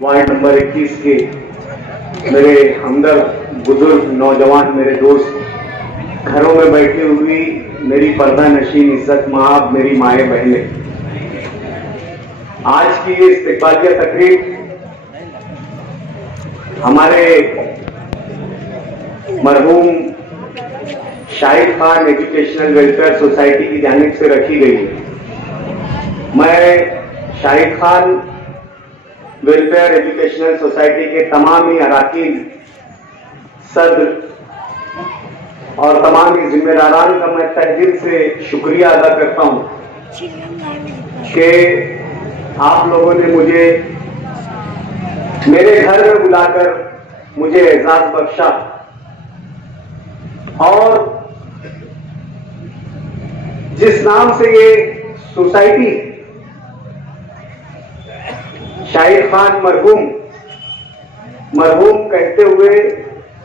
Ward number 21 के मेरे हमदर्द बुजुर्ग नौजवान मेरे दोस्त, घरों में बैठी हुई मेरी पर्दा नशीन इज्जत माँ, मेरी माए बहने, आज की ये इस्तिकबालिया तकरीब हमारे मरहूम Shahid Khan educational welfare society की जानिब से रखी गई है। मैं Shahid Khan welfare educational society के तमाम ही अराकीन, सदर और तमाम ही जिम्मेदारान का मैं तहे दिल से शुक्रिया अदा करता हूं कि आप लोगों ने मुझे मेरे घर में बुलाकर मुझे एजाज बख्शा और जिस नाम से ये सोसाइटी शाहिद खान मरहूम कहते हुए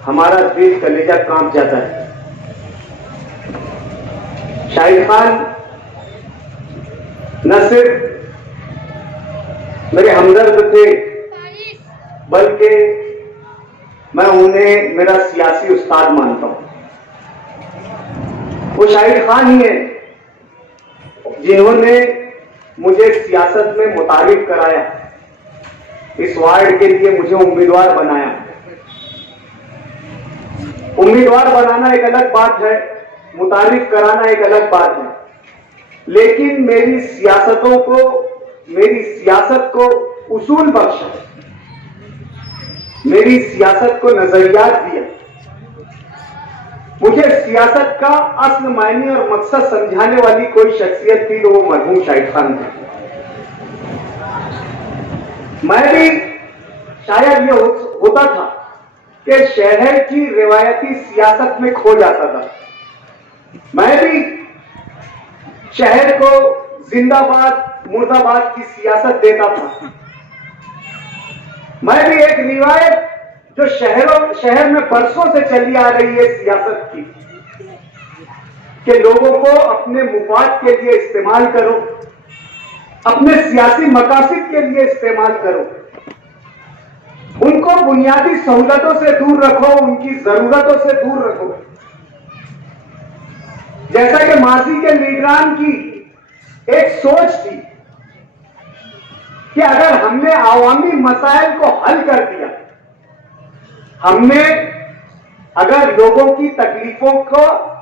हमारा दिल कलेजा कांप जाता है। शाहिद खान न सिर्फ मेरे हमदर्द थे, बल्कि मैं उन्हें मेरा सियासी उस्ताद मानता हूं। वो शाहिद खान ही है जिन्होंने मुझे सियासत में मुतारिफ कराया, इस वार्ड के लिए मुझे उम्मीदवार बनाया। उम्मीदवार बनाना एक अलग बात है, मुतारिफ कराना एक अलग बात है, लेकिन मेरी सियासत को उसूल बख्शा, मेरी सियासत को नजरियात दिया, मुझे सियासत का असल मायने और मकसद समझाने वाली कोई शख्सियत थी तो वो मरहूम शाहिद खान थे। मैं भी शायद ये होता था कि शहर की रिवायती सियासत में खो जाता था। मैं भी शहर को जिंदाबाद मुर्दाबाद की सियासत देता था। मैं भी एक रिवायत जो शहर में बरसों से चली आ रही है सियासत की, कि लोगों को अपने मुफाद के लिए इस्तेमाल करो, अपने सियासी मकासद के लिए इस्तेमाल करो, उनको बुनियादी सहूलतों से दूर रखो, उनकी जरूरतों से दूर रखो। जैसा कि माजी के लीडरान की एक सोच थी कि अगर हमने आवामी मसाइल को हल कर दिया, हमने अगर लोगों की तकलीफों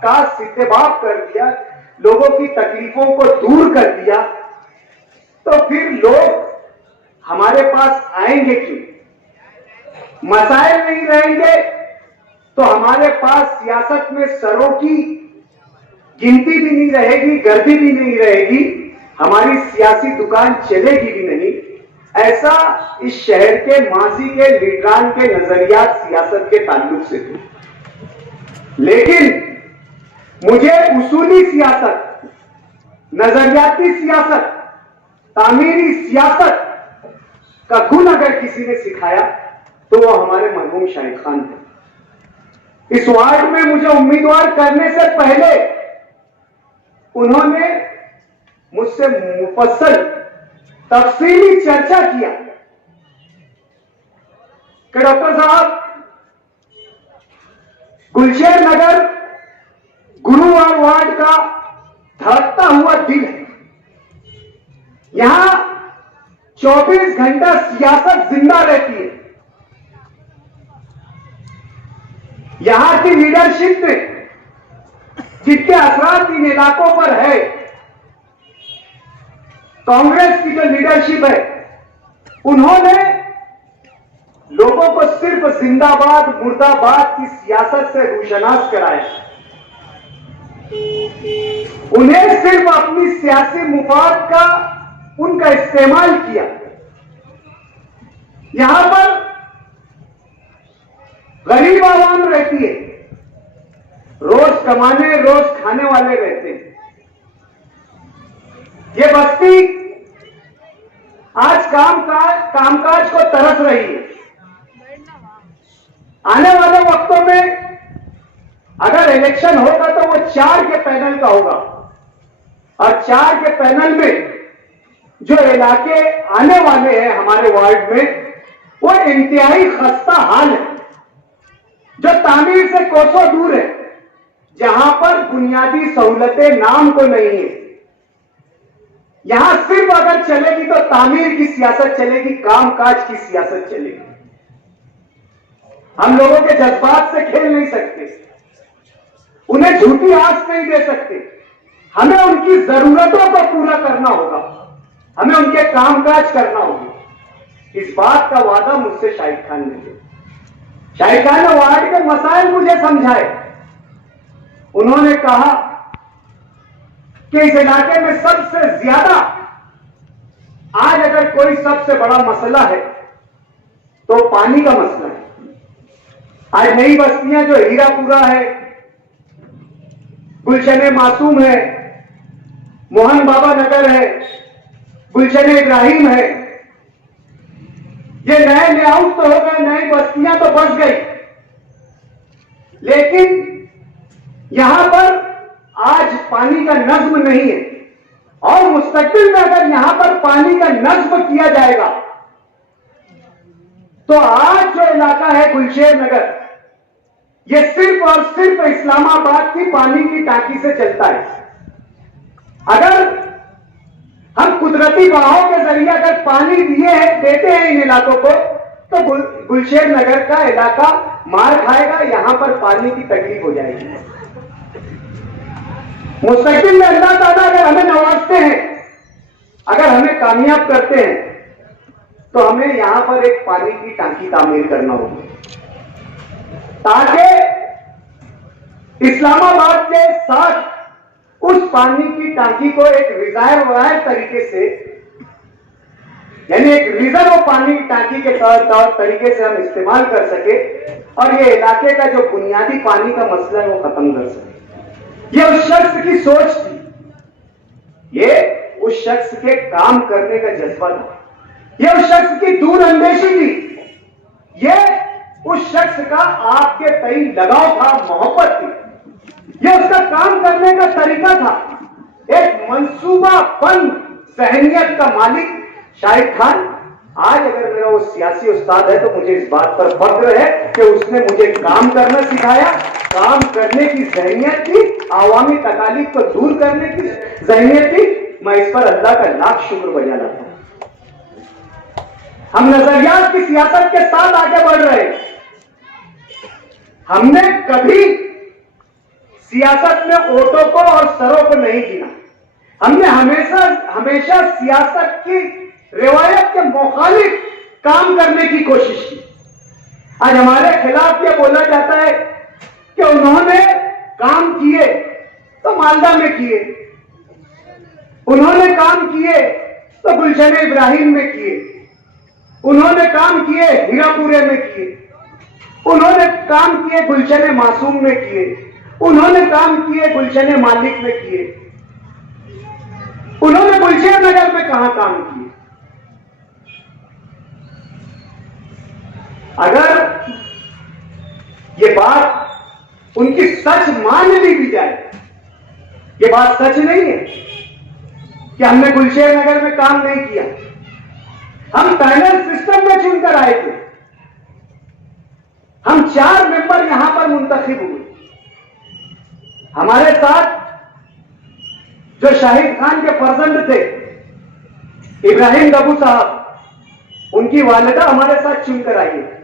का सिद्देबाब कर दिया, लोगों की तकलीफों को दूर कर दिया, तो फिर लोग हमारे पास आएंगे क्यों? मसाइल नहीं रहेंगे तो हमारे पास सियासत में सरों की गिनती भी नहीं रहेगी, गर्दी भी नहीं रहेगी, हमारी सियासी दुकान चलेगी भी नहीं। ऐसा इस शहर के माजी के लीडरान के नजरियात सियासत के ताल्लुक से थे। लेकिन मुझे उसूली सियासत, नजरियाती सियासत, तामीरी सियासत का गुण अगर किसी ने सिखाया तो वो हमारे मरहूम शाहिद खान थे। इस वार्ड में मुझे उम्मीदवार करने से पहले उन्होंने मुझसे मुफस्सल तफसीली चर्चा किया कि डॉक्टर साहब, गुलशेर नगर गुरुवार वार्ड का धड़कता हुआ दिल है, यहां 24 घंटा सियासत जिंदा रहती है। यहां की लीडरशिप ने जितने असरात इन इलाकों पर है, कांग्रेस की जो लीडरशिप है, उन्होंने लोगों को सिर्फ जिंदाबाद मुर्दाबाद की सियासत से रूशनास कराया, उन्हें सिर्फ अपनी सियासी मुफाद का उनका इस्तेमाल किया। यहां पर गरीब आवाम रहती है, रोज कमाने रोज खाने वाले रहते हैं। ये बस्ती आज कामकाज को तरस रही है। आने वाले वक्तों में अगर इलेक्शन होगा तो वो 4 के पैनल का होगा, और 4 के पैनल में जो इलाके आने वाले हैं हमारे वार्ड में, वो इंतहाई खस्ता हाल है, जो तामीर से कोसों दूर है, जहां पर बुनियादी सहूलतें नाम को नहीं है। यहां सिर्फ अगर चलेगी तो तामीर की सियासत चलेगी, कामकाज की सियासत चलेगी। हम लोगों के जज्बात से खेल नहीं सकते, उन्हें झूठी आस नहीं दे सकते। हमें उनकी जरूरतों को पूरा करना होगा, हमें उनके कामकाज करना होगा। इस बात का वादा मुझसे शाहिद खान ने किया। शाहिद खान ने वार्ड के मसाइल मुझे समझाए। उन्होंने कहा कि इस इलाके में सबसे ज्यादा आज अगर कोई सबसे बड़ा मसला है तो पानी का मसला है। आज नई बस्तियां जो हीरापुरा है, गुलशन मासूम है, मोहन बाबा नगर है, गुलशन इब्राहिम है, ये नए लेआउट तो हो गए, नई बस्तियां तो बस गई, लेकिन यहां पर आज पानी का नज्म नहीं है। और मुस्तकबिल में अगर यहां पर पानी का नज्म किया जाएगा तो आज जो इलाका है गुलशेर नगर, ये सिर्फ और सिर्फ इस्लामाबाद की पानी की टांकी से चलता है। अगर हम कुदरती बहाव के जरिए अगर पानी देते हैं इन इलाकों को, तो गुलशेर नगर का इलाका मार खाएगा, यहां पर पानी की तकलीफ हो जाएगी। मुस्तकिल में अल्लाह ताला अगर हमें नवाजते हैं, अगर हमें कामयाब करते हैं, तो हमें यहां पर एक पानी की टांकी तामीर करना होगी, ताकि इस्लामाबाद के साथ उस पानी की टांकी को एक रिजर्वायर तरीके से, यानी एक रिजर्व पानी टांकी के तौर तरीके से हम इस्तेमाल कर सके और ये इलाके का जो बुनियादी पानी का मसला है वो खत्म कर सके। ये उस शख्स की सोच थी, ये उस शख्स के काम करने का जज्बा था, ये उस शख्स की दूरअंदेशी थी, ये उस शख्स का आपके तई लगाव था, मोहब्बत थी, ये उसका काम करने का तरीका था। एक मंसूबाबंद ज़हनियत का मालिक शाहिद खान। आज अगर मेरा वो सियासी उस्ताद है तो मुझे इस बात पर फख्र है कि उसने मुझे काम करना सिखाया, काम करने की ज़हनियत थी, आवामी तकालीफ को दूर करने की ज़हनियत थी। मैं इस पर अल्लाह का लाख शुक्र बजा लाता हूं। हम नजरियात की सियासत के साथ आगे बढ़ रहे हैं। हमने कभी सियासत में ओटों को और सरों को नहीं गिना। हमने हमेशा सियासत की रिवायत के मुखालिफ काम करने की कोशिश की। आज हमारे खिलाफ यह बोला जाता है कि उन्होंने काम किए तो मालदा में किए, उन्होंने काम किए तो गुलशन इब्राहिम में किए, उन्होंने काम किए हीरापुरे में किए, उन्होंने काम किए गुलशन मासूम में किए, उन्होंने काम किए गुलशन मालिक में किए, उन्होंने गुलशेर नगर में कहां काम किए। अगर ये बात उनकी सच मान ली भी जाए, ये बात सच नहीं है कि हमने गुलशेर नगर में काम नहीं किया। हम पैनल सिस्टम में चुनकर आए थे, हम 4 मेंबर यहां पर मुंतखब हुए। हमारे साथ जो शाहिद खान के फर्जंद थे इब्राहिम गबू साहब, उनकी वालिदा हमारे साथ चुनकर आई है।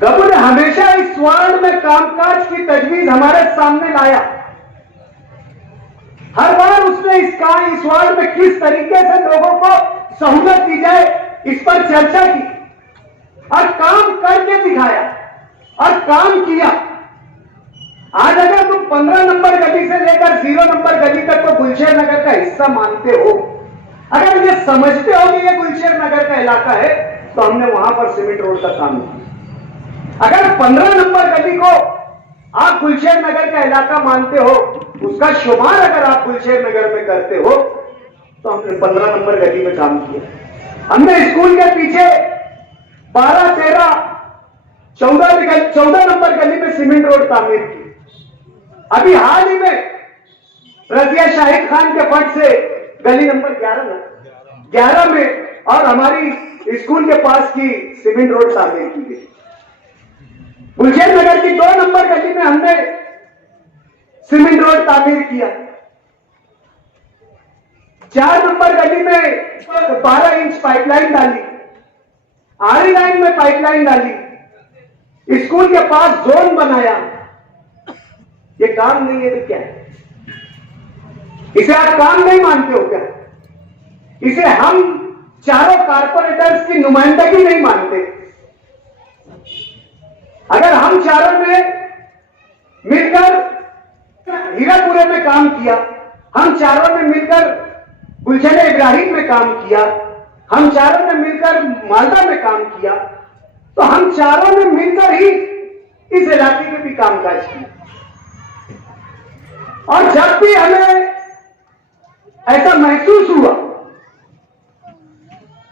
गबू ने हमेशा इस वार्ड में कामकाज की तजवीज हमारे सामने लाया। हर बार उसने इस वार्ड में किस तरीके से लोगों को सहूलत दी जाए इस पर चर्चा की और काम करके दिखाया और काम किया। आज अगर तुम 15 नंबर गली से लेकर 0 नंबर गली तक को गुलशेर नगर का हिस्सा मानते हो, अगर ये समझते हो कि ये गुलशेर नगर का इलाका है, तो हमने वहां पर सीमेंट रोड का काम किया। अगर 15 नंबर गली को आप गुलशेर नगर का इलाका मानते हो, उसका शुमार अगर आप गुलशेर नगर में करते हो, तो हमने 15 नंबर गली में काम किया। हमने स्कूल के पीछे 12, 13, 14 नंबर गली में सीमेंट रोड तामीर की। अभी हाल ही में रजिया शाहिद खान के फंड से गली नंबर 11 में और हमारी स्कूल के पास की सीमेंट रोड तामीर की गई। गुलशन नगर की 2 नंबर गली में हमने सीमेंट रोड तामीर किया। 4 नंबर गली में 12 इंच पाइपलाइन डाली, आरी लाइन में पाइपलाइन डाली, स्कूल के पास जोन बनाया। ये काम नहीं है तो क्या है? इसे आप काम नहीं मानते हो क्या? इसे हम चारों कारपोरेटर्स की नुमाइंदगी नहीं मानते? अगर हम चारों ने मिलकर हीरापुरे में काम किया, हम चारों ने मिलकर गुलशन इब्राहिम में काम किया, हम चारों ने मिलकर मालदा में काम किया, तो हम चारों ने मिलकर ही इस इलाके के भी कामकाज किए। और जब भी हमें ऐसा महसूस हुआ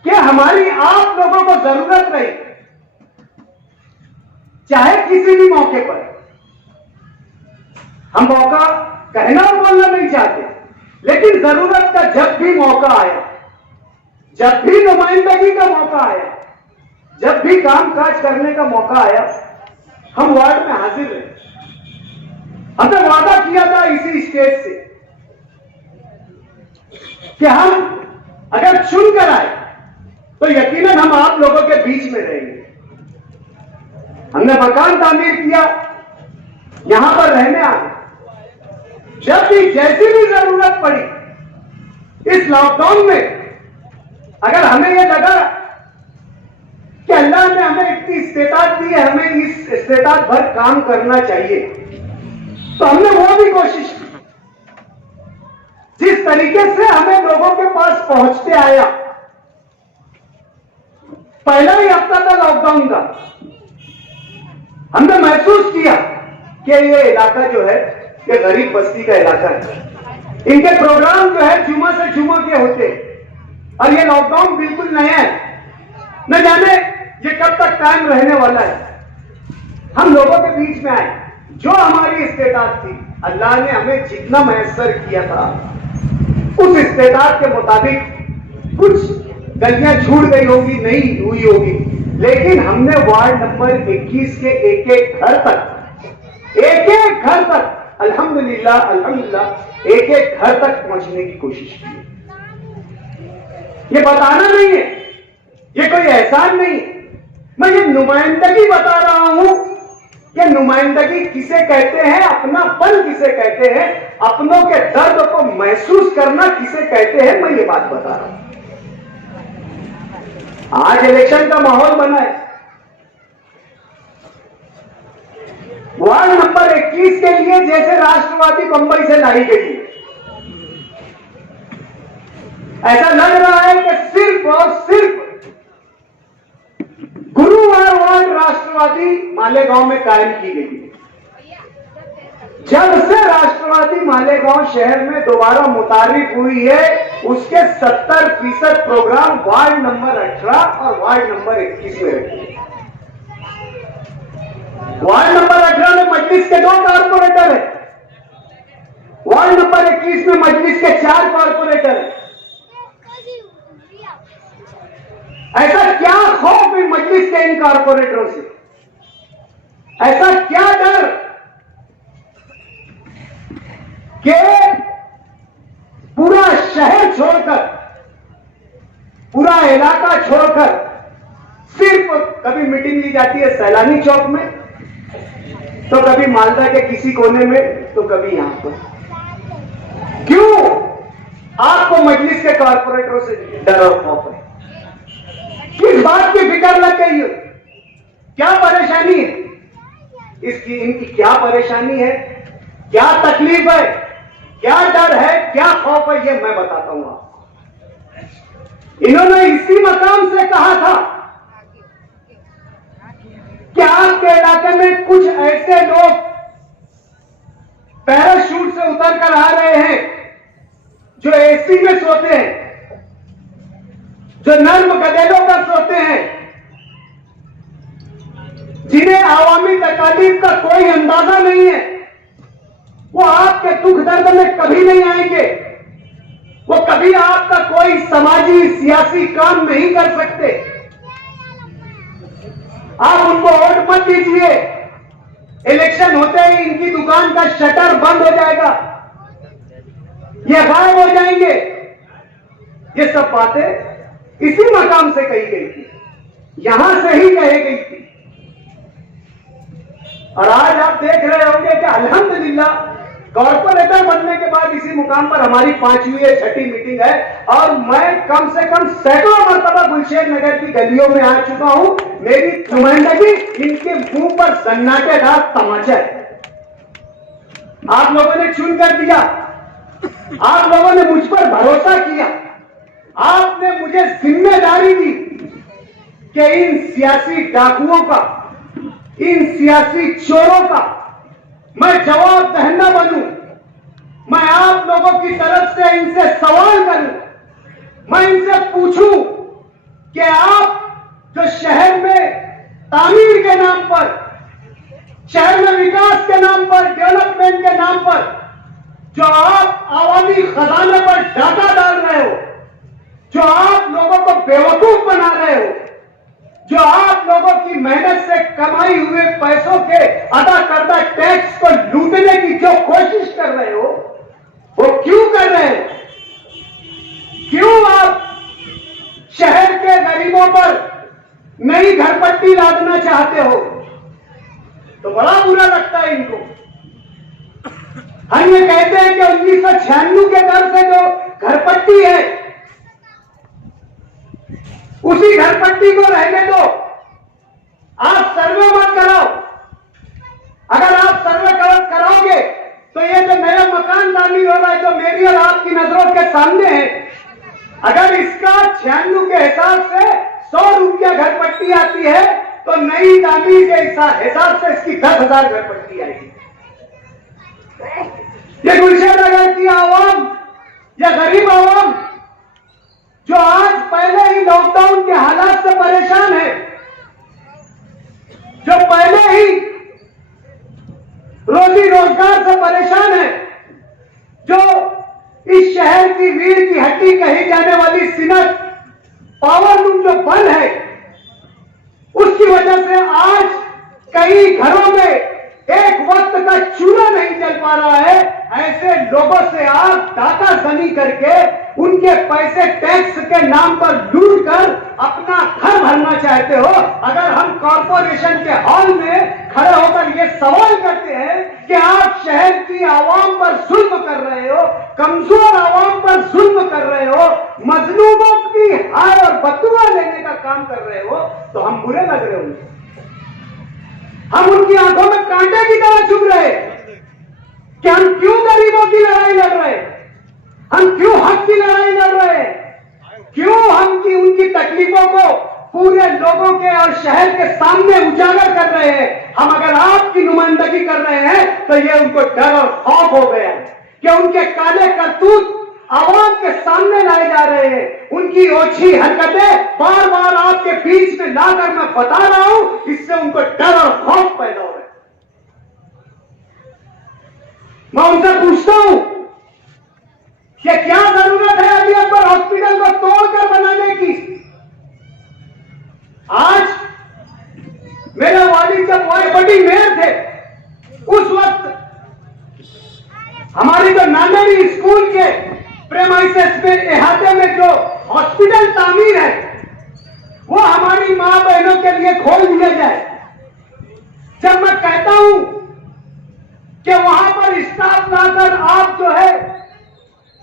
कि हमारी आप लोगों को जरूरत रही, चाहे किसी भी मौके पर, हम मौका कहना और बोलना नहीं चाहते, लेकिन जरूरत का जब भी मौका आया, जब भी नुमाइंदगी का मौका आया, जब भी कामकाज करने का मौका आया, हम वार्ड में हाजिर रहे। हमने वादा किया था इसी स्टेज से कि हम अगर चुनकर आए तो यकीनन हम आप लोगों के बीच में रहेंगे। हमने मकान तामीर किया, यहां पर रहने आए। जब भी जैसी भी जरूरत पड़ी इस लॉकडाउन में, अगर हमें यह लगा कि अल्लाह ने हमें इतनी इस्तेताअत दी है, हमें इस इस्तेताअत भर काम करना चाहिए, तो हमने वो भी कोशिश की। जिस तरीके से हमें लोगों के पास पहुंचते आया, पहला ही हफ्ता था लॉकडाउन का, हमने महसूस किया कि ये इलाका जो है ये गरीब बस्ती का इलाका है। इनके प्रोग्राम जो है जुमा से जुमा के होते, और ये लॉकडाउन बिल्कुल नया है, न जाने ये कब तक कायम रहने वाला है। हम लोगों के बीच में आए, जो हमारी इस्तेताअत थी, अल्लाह ने हमें जितना मैसर किया था उस इस्तेताअत के मुताबिक कुछ गलियां छूट गई होगी, नहीं हुई होगी, लेकिन हमने वार्ड नंबर 21 के एक एक घर तक अल्हम्दुलिल्लाह एक एक घर तक पहुंचने की कोशिश की। ये बताना नहीं है, ये कोई एहसान नहीं है, मैं ये नुमाइंदगी बता रहा हूं कि नुमाइंदगी किसे कहते हैं, अपनापन किसे कहते हैं, अपनों के दर्द को महसूस करना किसे कहते हैं, मैं ये बात बता रहा हूं। आज इलेक्शन का माहौल बना है। वार्ड नंबर 21 के लिए जैसे राष्ट्रवादी बंबई से लाई गई है, ऐसा लग रहा है कि सिर्फ और सिर्फ गुरुवार वार्ड राष्ट्रवादी मालेगांव में कायम की गई है। जब से राष्ट्रवादी मालेगांव शहर में दोबारा मुतारिफ हुई है, उसके 70% प्रोग्राम वार्ड नंबर 18 और वार्ड नंबर 21 में रखे। वार्ड नंबर 18 में मजलिस के 2 कारपोरेटर है, वार्ड नंबर 21 में मजलिस के 4 कारपोरेटर है। ऐसा क्या खौफ है मजलिस के इन कारपोरेटरों से? ऐसा क्या डर कि पूरा शहर छोड़कर, पूरा इलाका छोड़कर, सिर्फ कभी मीटिंग ली जाती है सैलानी चौक में, तो कभी मालदा के किसी कोने में, तो कभी यहां पर। क्यों आपको मजलिस के कारपोरेटरों से डर और खौफ है? किस बात की फिक्र लग गई है? क्या परेशानी है इसकी? इनकी क्या परेशानी है, क्या तकलीफ है, क्या डर है, क्या खौफ है, ये मैं बताता हूं आपको। इन्होंने इसी मकाम से कहा था कि आपके इलाके में कुछ ऐसे लोग पैराशूट से उतर कर आ रहे हैं जो एसी में सोते हैं, जो नर्म गदेलों पर सोते हैं, जिन्हें आवामी तकालीफ का कोई अंदाजा नहीं है। वो आपके दुख दर्द में कभी नहीं आएंगे, वो कभी आपका कोई समाजी सियासी काम नहीं कर सकते। आप उनको वोट मत दीजिए, इलेक्शन होते ही इनकी दुकान का शटर बंद हो जाएगा, ये गायब हो जाएंगे। ये सब बातें इसी मकाम से कही गई थी, यहां से ही कही गई थी। और आज आप देख रहे होंगे कि अल्हम्दुलिल्लाह कॉर्पोरेटर बनने के बाद इसी मुकाम पर हमारी 5वीं या 6ठी मीटिंग है, और मैं कम से कम सैकड़ों मरतबा गुलशेन नगर की गलियों में आ चुका हूं। मेरी नुमाइंदगी इनके मुंह पर सन्नाटेदार तमाचा है। आप लोगों ने चुन कर दिया, आप लोगों ने मुझ पर भरोसा किया, आपने मुझे जिम्मेदारी दी कि इन सियासी डाकुओं का, इन सियासी चोरों का मैं जवाबदेह बनूं, मैं आप लोगों की तरफ से इनसे सवाल करूं, मैं इनसे पूछूं कि आप जो शहर में तामीर के नाम पर, शहर में विकास के नाम पर, डेवलपमेंट के नाम पर जो आप आवामी खजाने पर डाका डाल रहे हो, जो आप लोगों को बेवकूफ बना रहे हो, जो आप लोगों की मेहनत से कमाई हुए पैसों के अदा करदा टैक्स को लूटने की जो कोशिश कर रहे हो, वो क्यों कर रहे हो? क्यों आप शहर के गरीबों पर नई घरपट्टी लादना चाहते हो? तो बड़ा बुरा लगता है इनको। हम ये कहते हैं कि 1996 के दर से जो घरपट्टी है, उसी घरपट्टी को रहने दो, आप सर्वे मत कराओ। अगर आप सर्वे कराओगे तो ये जो नया मकान तामीर हो रहा है, जो मेरी और आपकी नजरों के सामने है, अगर इसका 96 के हिसाब से 100 रुपया घरपट्टी आती है, तो नई तामीर के हिसाब से इसकी 10,000 घरपट्टी आएगी। ये गुलशन नगर की आवाम, या गरीब आवाम जो आज पहले ही लॉकडाउन के हालात से परेशान है, जो पहले ही रोजी रोजगार से परेशान है, जो इस शहर की रीढ़ की हड्डी कही जाने वाली सिनक पावरलूम जो बंद है, उसकी वजह से आज कई घरों में एक वक्त का चूल्हा नहीं जल पा रहा है। ऐसे लोगों से आप डाकाजनी करके उनके पैसे टैक्स के नाम पर लूट कर अपना घर भरना चाहते हो। अगर हम कॉर्पोरेशन के हॉल में खड़े होकर ये सवाल करते हैं कि आप शहर की आवाम पर जुल्म कर रहे हो, कमजोर आवाम पर जुल्म कर रहे हो, मजलूमों की हाय और बदुआ लेने का काम कर रहे हो, तो हम बुरे लग रहे होंगे। हम उनकी आंखों में कांटे की तरह चुभ रहे कि हम क्यों गरीबों की लड़ाई लड़ रहे, हम क्यों हक की लड़ाई लड़ रहे हैं, क्यों हम की उनकी तकलीफों को पूरे लोगों के और शहर के सामने उजागर कर रहे हैं। हम अगर आपकी नुमाइंदगी कर रहे हैं तो ये उनको डर और खौफ हो गया कि उनके काले करतूत आवाम के सामने लाए जा रहे हैं, उनकी ओछी हरकतें बार बार आपके बीच में लाकर मैं बता रहा हूं, इससे उनको डर और खौफ पैदा हो रहा है। मैं उनसे पूछता हूं कि क्या जरूरत है अली अकबर हॉस्पिटल को तोड़कर बनाने की? आज मेरा वालिद जब वायपटी मेयर थे, उस वक्त हमारी जो नांदेड़ी स्कूल के प्रेमाइसेस में इहाते में जो हॉस्पिटल तामीर है, वो हमारी मां बहनों के लिए खोल दिया जाए। जब मैं कहता हूं कि वहां पर स्टाफ लाकर आप जो है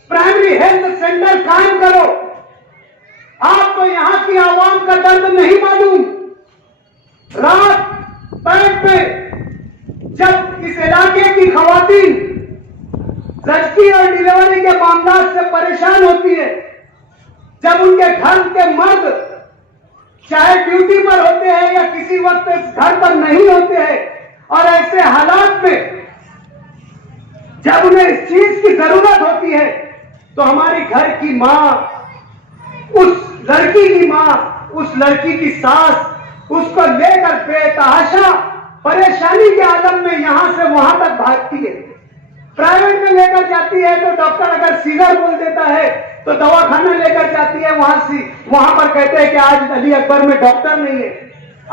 प्राइमरी हेल्थ सेंटर कायम करो, आपको यहां की आवाम का दर्द नहीं मालूम। रात बैंक में जब इस इलाके की खवातीन रजकी और डिलीवरी के मामला से परेशान होती है, जब उनके घर के मर्द चाहे ड्यूटी पर होते हैं या किसी वक्त घर पर नहीं होते हैं, और ऐसे हालात में जब उन्हें इस चीज की जरूरत होती है, तो हमारी घर की मां, उस लड़की की मां, उस लड़की की सास उसको लेकर बेतहाशा परेशानी के आलम में यहां से वहां तक भागती है। प्राइवेट में लेकर जाती है तो डॉक्टर अगर सीजर बोल देता है तो दवाखाना लेकर जाती है, वहां पर कहते हैं कि आज अली अकबर में डॉक्टर नहीं है,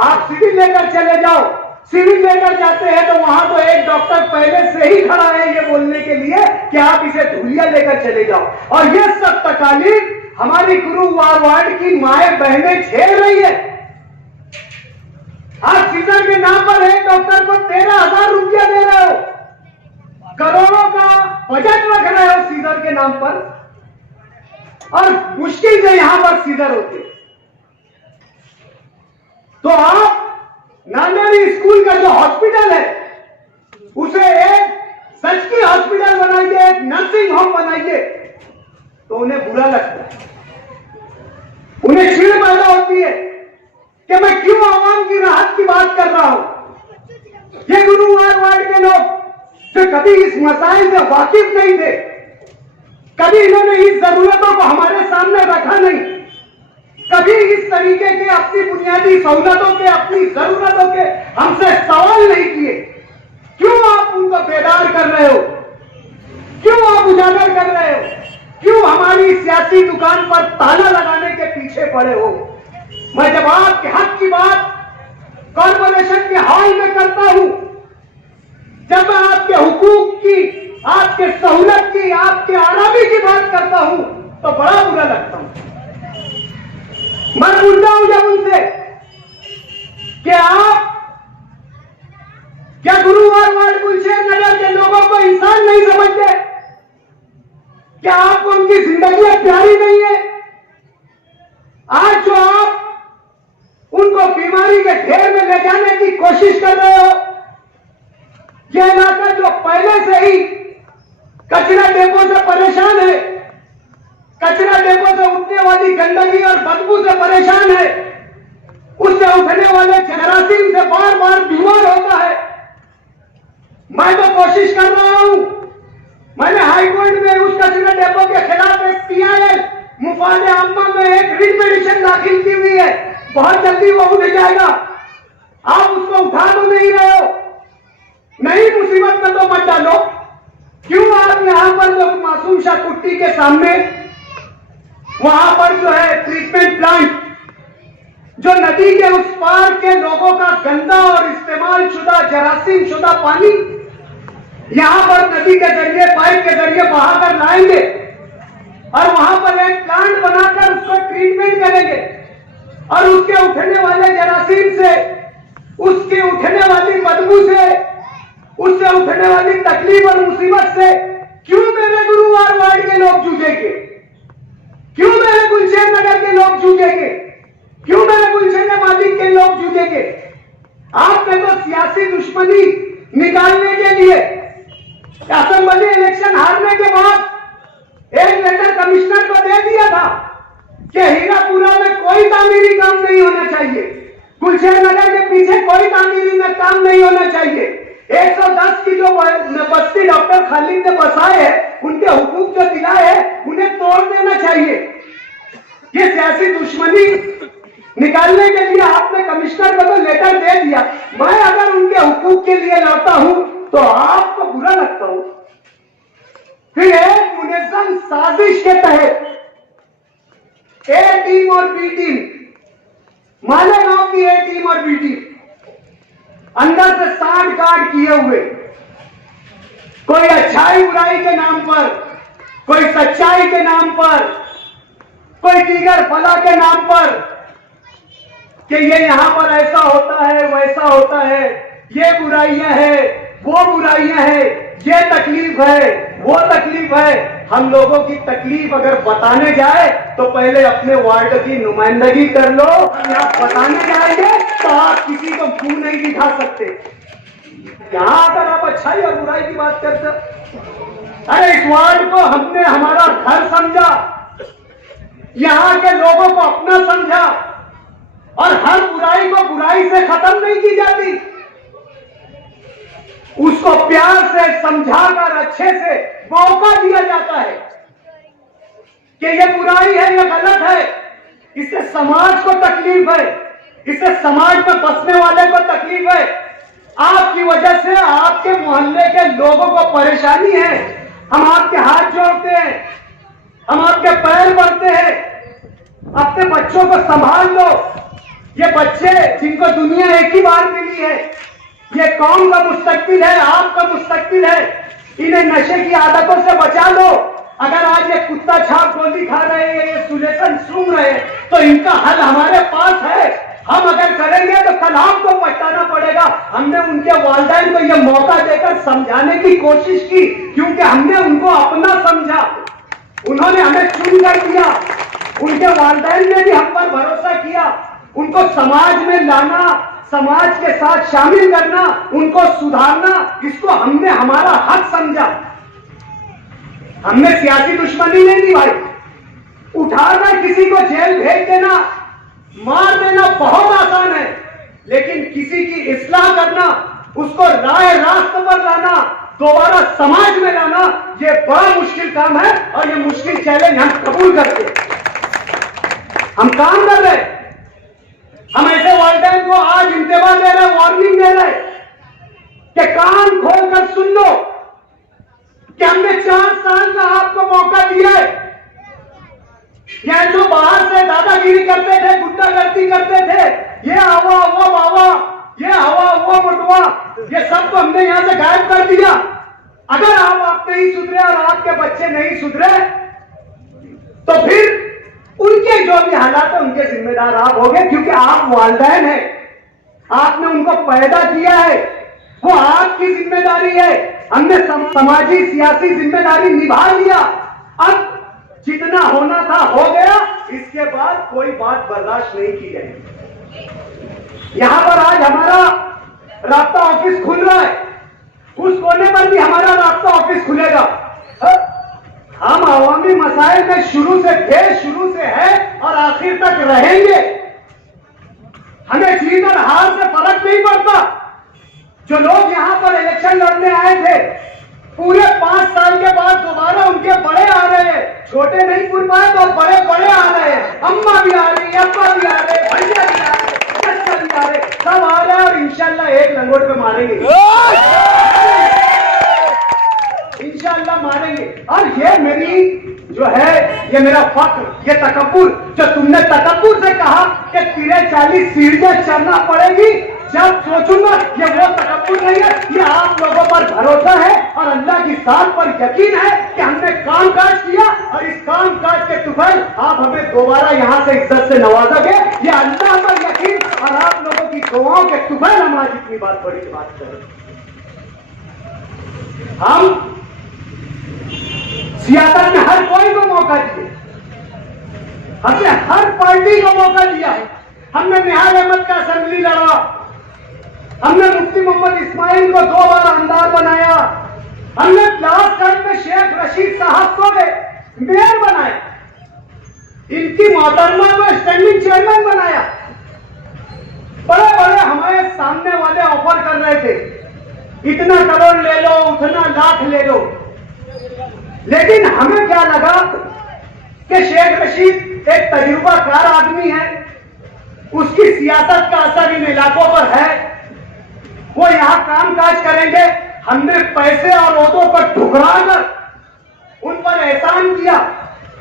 आप सिविल लेकर चले जाओ। सिविल लेकर जाते हैं तो वहां तो एक डॉक्टर पहले से ही खड़ा है ये बोलने के लिए कि आप इसे धूलिया लेकर चले जाओ। और ये सब तकालीफ हमारी गुरुवार वार्ड की माएं बहनें झेल रही है। आप सीजर के नाम पर एक डॉक्टर को 13,000 रुपया दे रहे हो, करोड़ों का बजट रख रहे हो सीजर के नाम पर, और मुश्किल से यहां पर सीजर होते। तो आप नांदेड़ी स्कूल का जो हॉस्पिटल है उसे एक सच की हॉस्पिटल बनाइए, एक नर्सिंग होम बनाइए, तो उन्हें बुरा लगता है, उन्हें चिढ़ पैदा होती है कि मैं क्यों आवाम की राहत की बात कर रहा हूं। ये गुरुवार वार्ड के लोग जो कभी इस मसाइल से वाकिफ नहीं थे, कभी इन्होंने इस जरूरतों को हमारे सामने रखा नहीं, कभी इस तरीके के अपनी बुनियादी सहूलतों के, अपनी जरूरतों के हमसे सवाल नहीं किए। क्यों आप उनको बेदार कर रहे हो, क्यों आप उजागर कर रहे हो, क्यों हमारी सियासी दुकान पर ताला लगाने के पीछे पड़े हो। मैं जब आपके हक की बात कॉर्पोरेशन के हॉल में करता हूं, जब मैं आपके हुकूक की, आपके सहूलत की, आपके आरामी की बात करता हूं तो बड़ा बुरा लगता हूं। मैं पूछता हूं जब उनसे कि आप क्या गुरुवार वार्ड गुलशेर नगर के लोगों को इंसान नहीं समझते? क्या आपको उनकी जिंदगी प्यारी नहीं है? आज जो आप उनको बीमारी के ढेर में ले जाने की कोशिश कर रहे हो, यह इलाका जो पहले से ही कचरा डेपो से परेशान है, कचरा डेपो से उठने वाली गंदगी और बदबू से परेशान है, उससे उठने वाले जरासीम से बार बार बीमार होता है। मैं तो कोशिश कर रहा हूं, मैंने हाईकोर्ट में उस कचरा डेपो के खिलाफ एक PIL मुफादे आम्मा में एक रिट पिटीशन दाखिल की हुई है, बहुत जल्दी वो उठ जाएगा। आप उसको उठा तो नहीं रहे हो, नहीं मुसीबत में तो मत डालो। क्यों आप यहां पर लोग मासूम शाह कुट्टी के सामने वहां पर जो है ट्रीटमेंट प्लांट, जो नदी के उस पार के लोगों का गंदा और इस्तेमाल शुदा, जरासीम शुदा पानी यहां पर नदी के जरिए, पाइप के जरिए बहाकर लाएंगे और वहां पर एक प्लांट बनाकर उसको ट्रीटमेंट करेंगे और उसके उठने वाले जरासीम से, उसके उठने वाली बदबू से, उससे उठने वाली तकलीफ और मुसीबत से क्यों मेरे गुरुवार वार्ड के लोग जूझेंगे? क्यों मेरे गुलशेर नगर के लोग जूझेंगे? क्यों मेरे गुलशेर मालिक के लोग जूझेंगे? आपने तो सियासी दुश्मनी निकालने के लिए असेंबली इलेक्शन हारने के बाद एक लेटर कमिश्नर को दे दिया था कि हीरापुरा में कोई तामीरी काम नहीं होना चाहिए, गुलशेर नगर के पीछे कोई तामीरी में काम नहीं होना चाहिए। 110 की जो बस्ती डॉक्टर खालिद ने बसाए है, उनके हुकूक जो दिलाए है, उन्हें तोड़ देना चाहिए। ये सियासी दुश्मनी निकालने के लिए आपने कमिश्नर को तो लेटर दे दिया। मैं अगर उनके हुकूक के लिए लड़ता हूं तो आपको बुरा लगता हूं। फिर एक मुनज़्ज़म साजिश के तहत A टीम और B टीम, मालेगांव की A टीम और B टीम अंदर से सांठ गांठ किए हुए, कोई अच्छाई बुराई के नाम पर, कोई सच्चाई के नाम पर, कोई दीगर फला के नाम पर कि ये यहां पर ऐसा होता है, वैसा होता है, ये बुराइयां हैं, वो बुराइयां हैं, ये तकलीफ है, वो तकलीफ है। हम लोगों की तकलीफ अगर बताने जाए तो पहले अपने वार्ड की नुमाइंदगी कर लो। यहाँ बताने जाएंगे तो आप किसी को मुंह नहीं दिखा सकते। यहाँ आकर आप अच्छाई और बुराई की बात करते हो। अरे इस वार्ड को हमने हमारा घर समझा, यहाँ के लोगों को अपना समझा, और हर बुराई को बुराई से खत्म नहीं की जाती, उसको प्यार से समझाकर अच्छे से मौका दिया जाता है कि ये बुराई है, ये गलत है, इससे समाज को तकलीफ है, इससे समाज में बसने वाले को तकलीफ है, आपकी वजह से आपके मोहल्ले के लोगों को परेशानी है। हम आपके हाथ जोड़ते हैं, हम आपके पैर पड़ते हैं, अपने बच्चों को संभाल लो। ये बच्चे जिनको दुनिया एक ही बार मिली है, ये कौम का मुस्तकबिल है, आपका मुस्तकबिल है। इन्हें नशे की आदतों से बचा लो। अगर आज ये कुत्ता छाप गोली खा रहे हैं, ये सुलेशन सूंघ रहे हैं, तो इनका हल हमारे पास है। हम अगर करेंगे तो कल आपको पछताना पड़ेगा। हमने उनके वालिदैन को यह मौका देकर समझाने की कोशिश की, क्योंकि हमने उनको अपना समझा, उन्होंने हमें चुन कर दिया। उनके वालिदैन ने भी हम पर भरोसा किया। उनको समाज में लाना, समाज के साथ शामिल करना, उनको सुधारना, इसको हमने हमारा हक समझा। हमने सियासी दुश्मनी नहीं दी भाई। उठाना, किसी को जेल भेज देना, मार देना बहुत आसान है, लेकिन किसी की इस्लाह करना, उसको राह रास्ते पर लाना, दोबारा समाज में लाना, यह बड़ा मुश्किल काम है। और यह मुश्किल चैलेंज हम कबूल करते हैं। हम काम कर रहे, हम ऐसे वालिदैन को आज इंतबा दे रहे, वार्निंग दे रहे कि कान खोलकर सुन लो कि हमने 4 साल का आपको मौका दिया है। यह जो बाहर से दादागिरी करते थे, गुंडागर्दी करते थे, ये हवा वो बाबा, ये हवा वो मुटवा, ये सबको हमने यहां से गायब कर दिया। अगर आप नहीं सुधरे और आपके बच्चे नहीं सुधरे, तो फिर उनके जो भी हालात है उनके जिम्मेदार आप होंगे, क्योंकि आप वालिदैन हैं, आपने उनको पैदा किया है, वो आपकी जिम्मेदारी है। हमने समाजी सियासी जिम्मेदारी निभा लिया। अब जितना होना था हो गया, इसके बाद कोई बात बर्दाश्त नहीं की जाएगी। यहां पर आज हमारा राब्ता ऑफिस खुल रहा है, उस कोने पर भी हमारा राब्ता ऑफिस खुलेगा। हम अवामी मसाइल में शुरू से थे, शुरू से है और आखिर तक रहेंगे। हमें जीत और हार से फर्क नहीं पड़ता। जो लोग यहां पर इलेक्शन लड़ने आए थे, पूरे 5 साल के बाद दोबारा उनके बड़े आ रहे हैं। छोटे नहीं पुर पाए तो बड़े बड़े आ रहे हैं। अम्मा भी आ रही, अब्बा भी आ रहे, भैया भी आ रहे, बच्चा भी आ रहे, सब आ रहे हैं और इंशाल्लाह एक लंगोट पे मारेंगे, इंशाल्लाह मारेंगे। और ये मेरी जो है, ये मेरा फख्र, ये तकब्बुर, जो तुमने तकब्बुर से कहा कि 43 सीढ़ियां चढ़ना पड़ेगी, जब सोचूंगा ये वो तकब्बुर नहीं है, ये आप लोगों पर भरोसा है और अल्लाह की साथ पर यकीन है कि हमने काम काज किया और इस काम काज के तुफैल आप हमें दोबारा यहां से इज्जत से नवाजोगे। ये अल्लाह पर यकीन और आप लोगों की दुआओं के तुफैल हम आज इतनी बात बड़ी बात करें। हम सियासत में हर कोई को मौका दिए, हमने हर पार्टी को मौका दिया। हमने निहाल अहमद का असेंबली लड़ा, हमने मुफ्ती मोहम्मद इस्माइल को 2 बार आमदार बनाया, हमने लास्टगंज में शेख रशीद साहब को मेयर बनाया, इनकी मोहतरमा को स्टैंडिंग चेयरमैन बनाया। बड़े बड़े हमारे सामने वाले ऑफर कर रहे थे, इतना करोड़ ले लो, उतना लाख ले लो, लेकिन हमें क्या लगा कि शेख रशीद एक तजुर्बाकार आदमी है, उसकी सियासत का असर इन इलाकों पर है, वो यहां काम काज करेंगे। हमने पैसे और ओहदों पर ठुकराकर उन पर एहसान किया।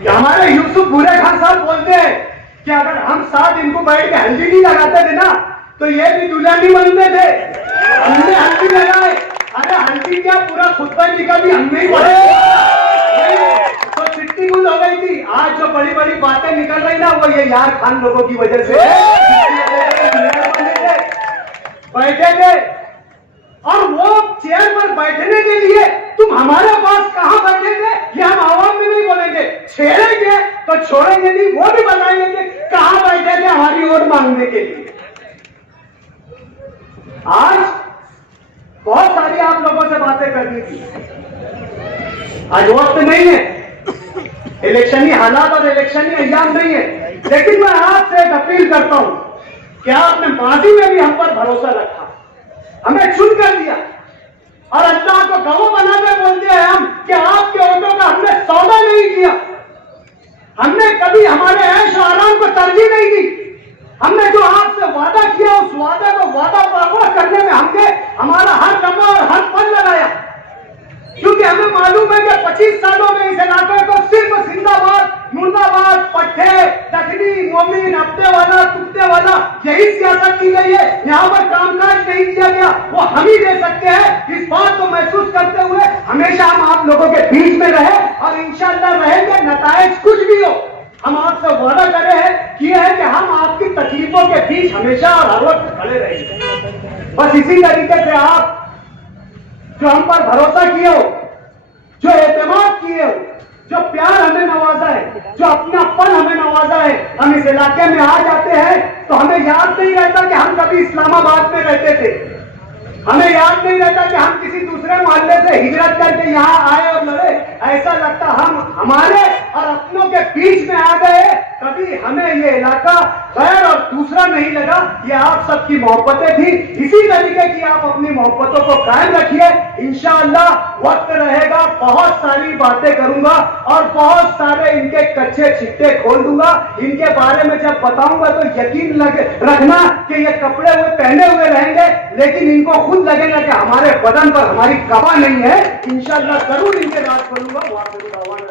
हमारे यूसुफ बुरे खान साहब बोलते हैं कि अगर हम साथ इनको बैठ के हल्दी नहीं लगाते थे ना, तो ये भी दुल्हन नहीं बनते थे। हमने हल्दी लगाए, अरे हल्दी क्या, पूरा खुतबा लिखा भी हमने ही पढ़े, तो चिट्ठी गुल हो गई थी। आज जो बड़ी बड़ी बातें निकल रही ना, वो ये यार खान लोगों की वजह से बैठे थे। और वो चेयर पर बैठने के लिए तुम हमारे पास कहां बैठे थे, ये हम आवाम में नहीं बोलेंगे, छेड़ेंगे तो छोड़ेंगे नहीं, वो भी बताएंगे कि कहां बैठे थे हमारी वोट मांगने के लिए। आज बहुत सारी आप लोगों से बातें करनी थी, आज वक्त नहीं है, इलेक्शनी हालात और इलेक्शनी अय्याम नहीं है, लेकिन मैं आपसे एक अपील करता हूं कि आपने माजी में भी हम पर भरोसा रखा, हमें चुन कर दिया और अल्लाह को गवाह बनाकर बोलते हैं हम कि आपके वोटों का हमने सौदा नहीं किया, हमने कभी हमारे ऐश और आराम को तरजीह नहीं दी, हमने जो आपसे वादा किया उस वादा को वादा पूरा करने में हमने हमारा हर लम्हा और हर पल लगाया, क्योंकि हमें मालूम है कि 25 सालों में इस इलाके को सिर्फ जिंदाबाद गलत की गई है, यहाँ पर कामकाज नहीं किया गया, वो हम ही दे सकते हैं। इस बात को महसूस करते हुए हमेशा हम आप लोगों के बीच में रहे और इंशाअल्लाह रहेंगे, नतायज कुछ भी हो। हम आपसे वादा करे हैं, किए हैं कि हम आपकी तकलीफों के बीच हमेशा और हर वक्त खड़े रहेंगे। बस इसी तरीके से आप जो हम पर भरोसा किए हो, जो एतमाद किए हो, जो प्यार हमें नवाजा है, जो अपनापन हमें नवाजा है, हम इस इलाके में आ जाते हैं तो हमें याद नहीं रहता कि हम कभी इस्लामाबाद में रहते थे, हमें याद नहीं रहता कि हम किसी दूसरे मोहल्ले से हिजरत करके यहाँ आए और लड़े। ऐसा लगता हम हमारे और अपनों के बीच में आ गए। कभी हमें ये इलाका गैर और दूसरा नहीं लगा। ये आप सबकी मोहब्बतें थी, इसी तरीके की आप अपनी मोहब्बतों को कायम रखिए। इंशाअल्लाह वक्त रहेगा, बहुत सारी बातें करूंगा और बहुत सारे इनके कच्चे छिट्टे खोल दूंगा। इनके बारे में जब बताऊंगा तो यकीन रखना कि ये कपड़े हुए पहने हुए रहेंगे, लेकिन इनको खुद लगेगा कि हमारे बदन पर हमारी कबा नहीं है। इंशाअल्लाह जरूर इनके राज करूंगा।